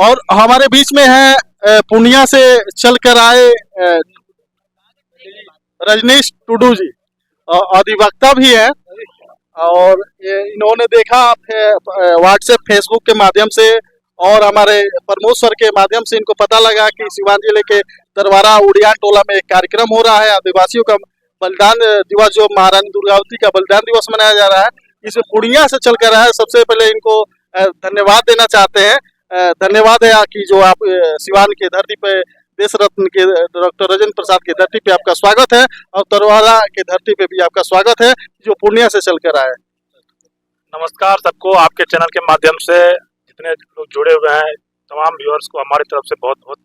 और हमारे बीच में है पूर्णिया से चल कर आए रजनीश टुडू जी, अधिवक्ता भी है। और इन्होंने देखा व्हाट्सएप फेसबुक के माध्यम से और हमारे प्रमोद सर के माध्यम से इनको पता लगा कि सिवान जिले के दरबारा उड़ियान टोला में एक कार्यक्रम हो रहा है आदिवासियों का बलिदान दिवस, जो महारानी दुर्गावती का बलिदान दिवस मनाया जा रहा है। इसमें पूर्णिया से चल कर आए। सबसे पहले इनको धन्यवाद देना चाहते हैं। धन्यवाद है कि जो आप सिवान की धरती पे, देश रत्न के डॉक्टर राजेंद्र प्रसाद की धरती पे आपका स्वागत है, और तरवारा की धरती पे भी आपका स्वागत है जो पूर्णिया से चलकर आए। नमस्कार सबको, आपके चैनल के माध्यम से जितने लोग जुड़े हुए हैं तमाम व्यूअर्स को हमारी तरफ से बहुत बहुत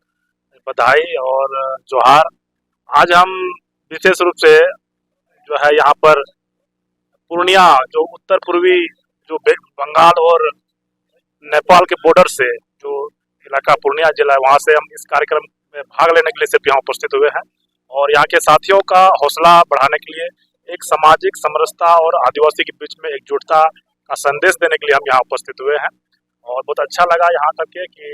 बधाई और जोहार। आज हम विशेष रूप से जो है यहाँ पर पूर्णिया, जो उत्तर पूर्वी जो बंगाल और नेपाल के बॉर्डर से जो इलाका पूर्णिया जिला है, वहाँ से हम इस कार्यक्रम में भाग लेने के लिए सिर्फ यहाँ उपस्थित हुए हैं और यहाँ के साथियों का हौसला बढ़ाने के लिए, एक सामाजिक समरसता और आदिवासी के बीच में एकजुटता का संदेश देने के लिए हम यहाँ उपस्थित हुए हैं। और बहुत अच्छा लगा यहाँ तक के कि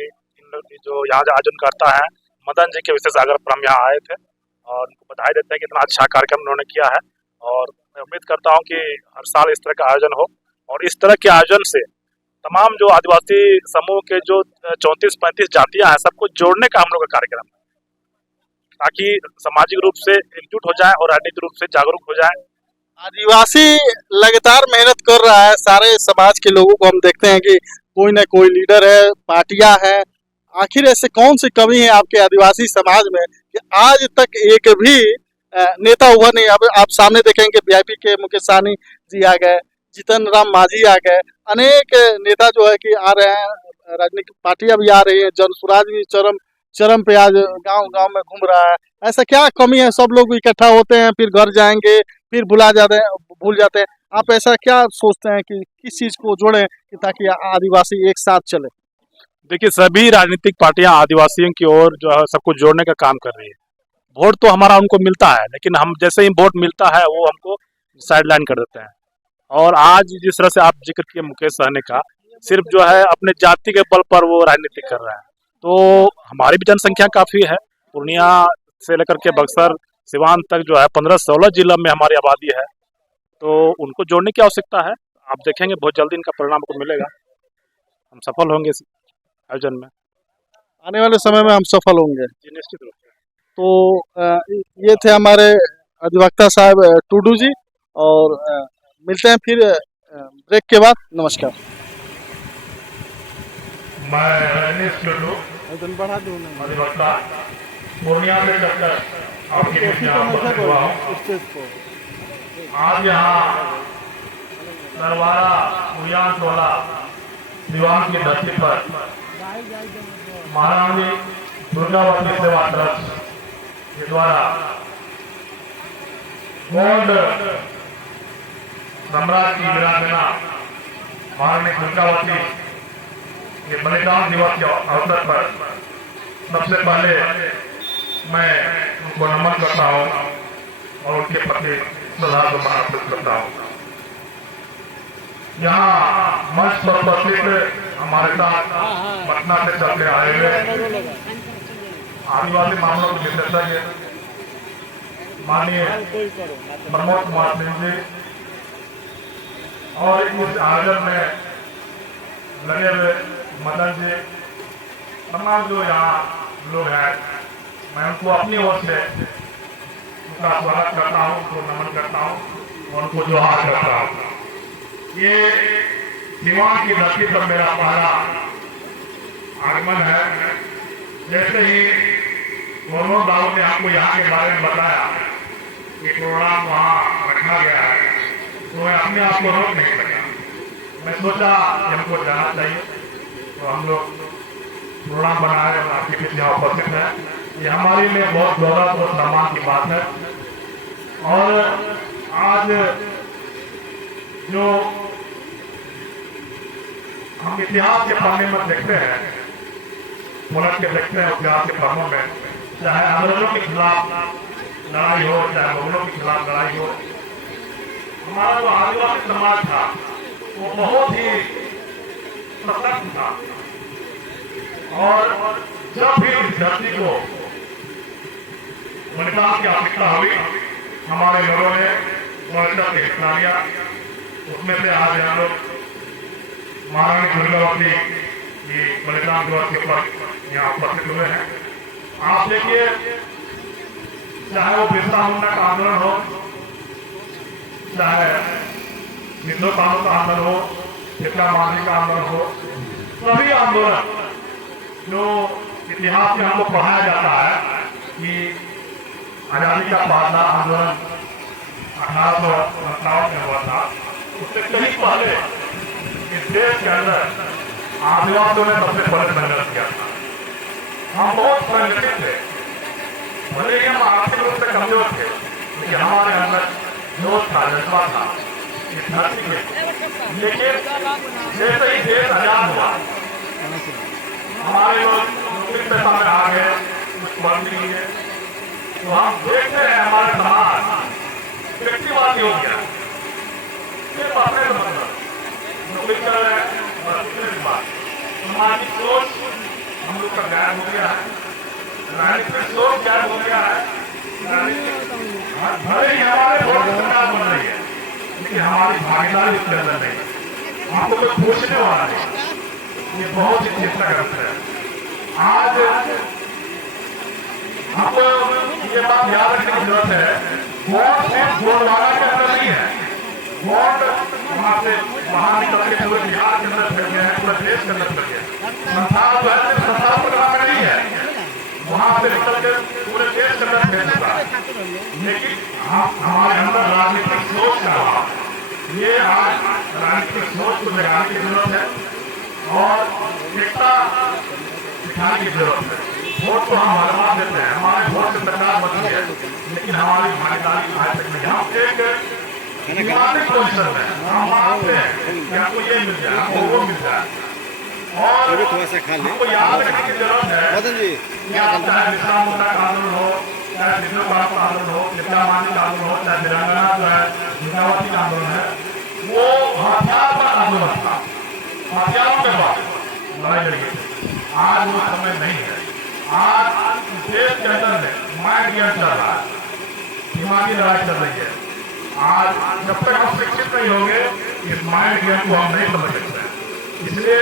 जो यहाँ आयोजन करता है मदन जी के विशेष आग्रह पर हम यहाँ आए थे और उनको बधाई देते हैं कि इतना अच्छा कार्यक्रम उन्होंने किया है। और मैं उम्मीद करता हूँ कि हर साल इस तरह का आयोजन हो और इस तरह के आयोजन से तमाम जो आदिवासी समूह के जो 34-35 जातियां हैं सबको जोड़ने का हम लोग का कार्यक्रम है, ताकि सामाजिक रूप से एकजुट हो जाए और राजनीतिक रूप से जागरूक हो जाए। आदिवासी लगातार मेहनत कर रहा है। सारे समाज के लोगों को हम देखते हैं कि कोई ना कोई लीडर है, पार्टियां हैं। आखिर ऐसे कौन सी कमी है आपके आदिवासी समाज में कि आज तक एक भी नेता हुआ नहीं? अब आप सामने देखेंगे वीआईपी के मुकेश सहनी जी आ गए, जीतन राम मांझी आ गए, अनेक नेता जो है कि आ रहे हैं, राजनीतिक पार्टियां भी आ रही है, जन स्वराज भी चरम चरम पे आज गांव गांव में घूम रहा है। ऐसा क्या कमी है? सब लोग इकट्ठा होते हैं, फिर घर जाएंगे, फिर भूल जाते हैं। आप ऐसा क्या सोचते हैं कि किस चीज को जोड़ें कि ताकि आदिवासी एक साथ चले? देखिए, सभी राजनीतिक पार्टियां आदिवासियों की ओर जो है सबको जोड़ने का काम कर रही है। वोट तो हमारा उनको मिलता है, लेकिन हम जैसे ही वोट मिलता है वो हमको साइडलाइन कर देते हैं। और आज जिस तरह से आप जिक्र किए मुकेश सहनी का, सिर्फ जो है अपने जाति के बल पर वो राजनीति कर रहे हैं। तो हमारी भी जनसंख्या काफ़ी है, पूर्णिया से लेकर के बक्सर सिवान तक जो है 15-16 जिला में हमारी आबादी है, तो उनको जोड़ने की आवश्यकता है। आप देखेंगे बहुत जल्दी इनका परिणाम को मिलेगा, हम सफल होंगे इस आयोजन में। आने वाले समय में हम सफल होंगे जी, निश्चित रूप से। तो ये थे हमारे अधिवक्ता साहब टुडू जी, और मिलते हैं फिर ब्रेक के बाद। नमस्कार। मैं रजनीश टुडू, अधिवक्ता, पूर्णिया से चलकर आपके बीच में उपस्थित हुआ हूँ। आज यहाँ दरबारा उड़ियान टोला सिवान की धरती पर महारानी दुर्गावती सेवा ट्रस्ट के द्वारा गोंड सम्राट की विरासना महारानी दुर्गावती के बलिदान दिवस के अवसर पर सबसे पहले मैं उनको नमन करता हूँ और उनके प्रति श्रद्धासुमन अर्पित करता हूँ। यहाँ मंच पर उपस्थित हमारे साथ पटना से चलते आए हुए आदिवासी मामलों के विशेषज्ञ माननीय प्रमोद कुमार सिंह जी, और इस आयोजन में लगे हुए मदन जी, तमाम जो यहाँ लोग हैं, मैं उनको अपनी ओर से उनका स्वागत करता हूँ, उनको नमन करता हूँ और उनको जोहार करता हूँ। ये सिवान की धरती पर मेरा पहला आगमन है। जैसे ही मोहम्मद दाऊद ने आपको यहाँ के बारे में बताया कि प्रोग्राम वहाँ रखा गया है, तो मैं अपने आप को रोक नहीं सका। मैं सोचा कि हमको जाना चाहिए, तो हम लोग प्रोग्राम बनाए और आपके बीच यहाँ उपस्थित है। ये हमारे लिए बहुत गौरव और सम्मान की बात है। और आज जो हम इतिहास के पन्ने में देखते हैं, पलट के देखते हैं इतिहास के पन्नों में, चाहे अंग्रेजों के खिलाफ लड़ाई हो, चाहे मुगलों के खिलाफ लड़ाई हो, हमारा जो आदिवासी समाज था वो बहुत ही सशक्त था और जब भी इस धरती को बलिदान की आवश्यकता हुई, हमारे लोगों ने बलिदान के हिस्सा लिया। उसमें से आज हम लोग महारानी दुर्गावती की बलिदान दिवस के ऊपर यहाँ उपस्थित हुए हैं। आप देखिए, चाहे वो बिरसा मुंडा का आंदोलन हो, चाहे हिंदू कानून का आंदोलन हो, जितना मांझी का आंदोलन हो, सभी आंदोलन जो इतिहास में हमको पढ़ाया जाता है कि आजादी का पहला आंदोलन 1857 में हुआ था, उससे कहीं पहले इस देश के अंदर आदिवासियों ने सबसे पहले संघर्ष किया था। हम बहुत संगठित थे, भले ही हम आर्थिक रूप से कमजोर थे, लेकिन हमारे अंदर जोश था, जज्बा था इस धरती में। लेकिन जैसे ही देश आजाद हुआ, हमारे लोग नौकरी पेशा में आ गए, कुछ बन नहीं है, तो हम देखते हैं हमारे समाज व्यक्तिवादी हो गया। सिर्फ अपने से मतलब नौकरी कर रहे हैं और दूसरे बात सामाजिक सोच हम लोग का गायब हो गया है, राजनीतिक सोच गायब हो गया है। भले ही हमारे वोट सरकार बन रही है, लेकिन हमारी भागीदारी इसके अंदर नहीं, हमको कोई पूछने वाला नहीं। ये बहुत ही चिंता करता है। आज हमको ये बात याद रखने की जरूरत है, वोट सिर्फ गोलवाड़ा के अंदर नहीं है, वोट वहाँ से बाहर निकल के पूरे बिहार के अंदर फैल गया है, पूरे देश के अंदर फैल गया। संसार जो है सिर्फ संसार प्रोग्राम में नहीं है, वहाँ से निकल के पूरे देश के अंदर फैल चुका है। लेकिन हमारे अंदर राजनीतिक सोच का अभाव, ये आज राजनीतिक सोच को जगाने की जरूरत है और एकता सिखाने की जरूरत है। वोट तो हम भगवान देते हैं, हमारे वोट से सरकार बनती है, लेकिन हमारी भागीदारी आज तक नहीं। हम एक दिमागी पोजिशन में हम मानते हैं कि हमको ये मिल जाए, हमको वो मिल जाए, और हमको याद रखने की जरूरत है कि आप चाहे बिरसा मुंडा का आंदोलन हो, चाहे हिंदू का आंदोलन हो, जितना मांझी का आंदोलन हो, चाहे तेलंगाना जो है दुर्गावती का आंदोलन है, वो हथियार पर आंदोलन था, हथियारों के बाद लड़ाई लड़ी थी। आज वो समय नहीं है। आज देश के अंदर में माइंड गेम चल रहा है, दिमागी लड़ाई चल रही है। आज जब तक हम शिक्षित नहीं होंगे, इस माइंड गेम को हम नहीं समझ सकते। इसलिए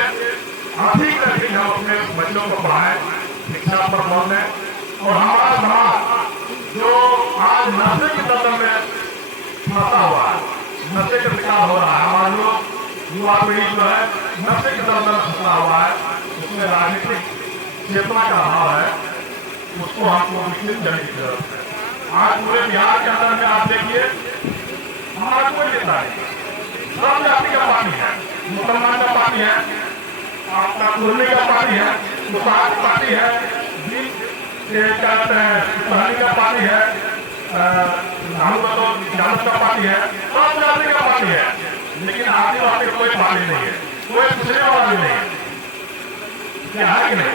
अधिक से अधिक हम अपने बच्चों को पढ़ाएं, शिक्षा पर बल दें, और हमारा समाज जो आज नशे की दलदल में फंसा हुआ है, नशे का शिकार हो रहा है, हमारे लोग युवा पीढ़ी जो है नशे की दलदल में फंसा हुआ है, उसमें राजनीतिक चेतना का अभाव है, उसको हमको विकसित करने की जरूरत है। आज पूरे बिहार के अंदर में आप देखिए, हमारा कोई नेता नहीं, सब जाति का पार्टी है, मुसलमान का पार्टी है, आपका कुर्मी का पार्टी है, मुसलमान का पार्टी है, क्या कहते हैं सुहानी का पार्टी है, जालत का पार्टी है, सब जाति का पार्टी है, लेकिन आदिवासी कोई पार्टी नहीं है, कोई पूछने वाला नहीं है, क्या है कि नहीं?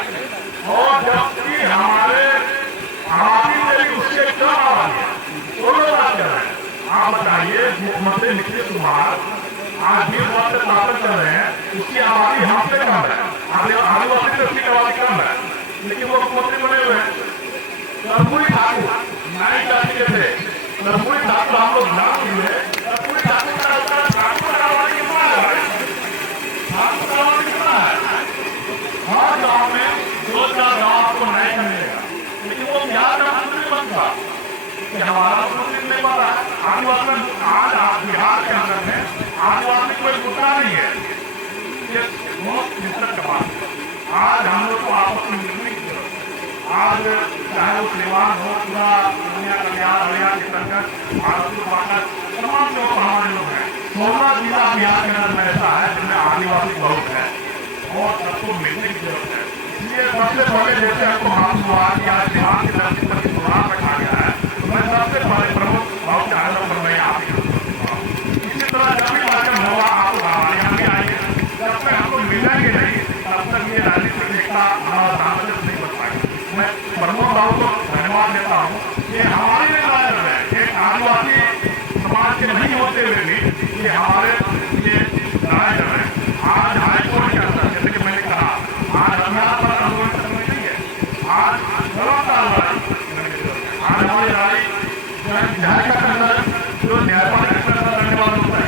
और जबकि हमारे आबादी से उससे कम आबादी है, वो लोग बात कर रहे हैं। आप बताइए, मुख्यमंत्री नीतीश कुमार आज 20 वर्ष से शासन कर रहे हैं, उसकी आबादी हमसे कम है, आदिवासी से उसकी आबादी कम है, लेकिन वो मुख्यमंत्री बने हुए हैं। कर्पूरी ठाकुर नाई जाति के थे, कर्पूरी ठाकुर हम लोग नाम हुए, कर्पूरी ठाकुर का आबादी कितना है? ठाकुर का आबादी कितना है? हर गाँव में 2-4 गाँव आपको नहीं मिलेगा, लेकिन वो बिहार का मंत्री बनता, हमारा मुस्लिम नहीं बन रहा है। आदिवासी आज बिहार के अंदर में आदिवासी कोई मुद्दा नहीं है, ये बहुत दिक्कत का बात है। आज हम लोग को आपस में मिलने की जरूरत है। आज चाहे वो सिवान हो, पूरा दुनिया का बिहार हरियाणा के संकट, भारत तमाम लोग हमारे लोग हैं। 16 जिला बिहार के अंदर में ऐसा है जिनमें आदिवासी बहुत है, और सबको मिलने की जरूरत है। इसलिए सबसे पहले जैसे आपको मालूम हुआ कि आज बिहार की धरती पर प्रोग्राम रखा गया है, तो मैं सबसे पहले प्रमुख भाव के आधार पर मैं आप इसी तरह जब भी कार्यक्रम होगा आप यहाँ भी आइए। जब तक हमको मिलेंगे नहीं, तब तक ये राजनीतिक एकता हमारा सामंजस्य नहीं बन पाएगी। मैं प्रमुख भाव को धन्यवाद देता हूँ, ये हमारे लिए लड़ाई लड़ रहे हैं, एक आदिवासी समाज के नहीं होते हुए भी ये हमारे लिए लड़ाई लड़ रहे हैं। आज हाईकोर्ट के अंदर जैसे कि मैंने कहा, आज हथियार पर जो है न्याय का अंदर जो न्यायपालिका के अंदर रहने वाले लोग हैं,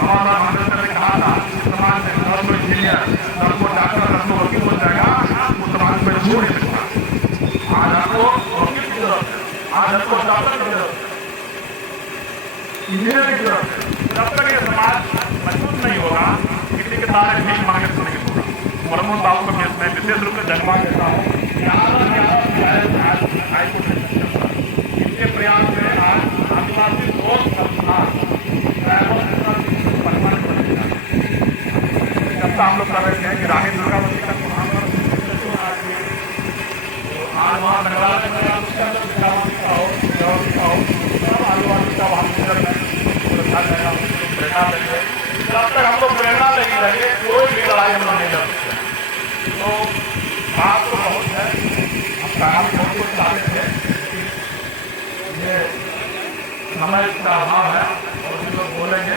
हमारा अम्बेडकर ने कहा था समाज में कल को इंजीनियर, कल को डॉक्टर, कल को वकील बन जाएगा, वो समाज में छोड़ नहीं सकता। आज हमको वकील की जरूरत है, आज हमको डॉक्टर की जरूरत है, इंजीनियर की जरूरत है। जब तक ये समाज मजबूत नहीं होगा, किसी के सारे भीख मांगे तो नहीं होगा। प्रमोद बाबू का केस में विशेष रूप से जगमा देता हूँ, इनके प्रयास में आज आदिवासी सोच चर्चा हम लोग कर रहे थे कि रानी दुर्गावती का आज वहाँ नगरालय में उसके अंदर विद्यावती का हो, विद्यावती का हो, सब आदिवासी का वहाँ सुरक्षा देगा, प्रेरणा देंगे। जब तक हम लोग प्रेरणा नहीं देंगे, कोई भी लड़ाई हम लोग नहीं लड़ सकते। तो बात तो बहुत है, हम कहना भी बहुत कुछ चाहते थे, ये समय का अभाव है और भी लोग बोलेंगे।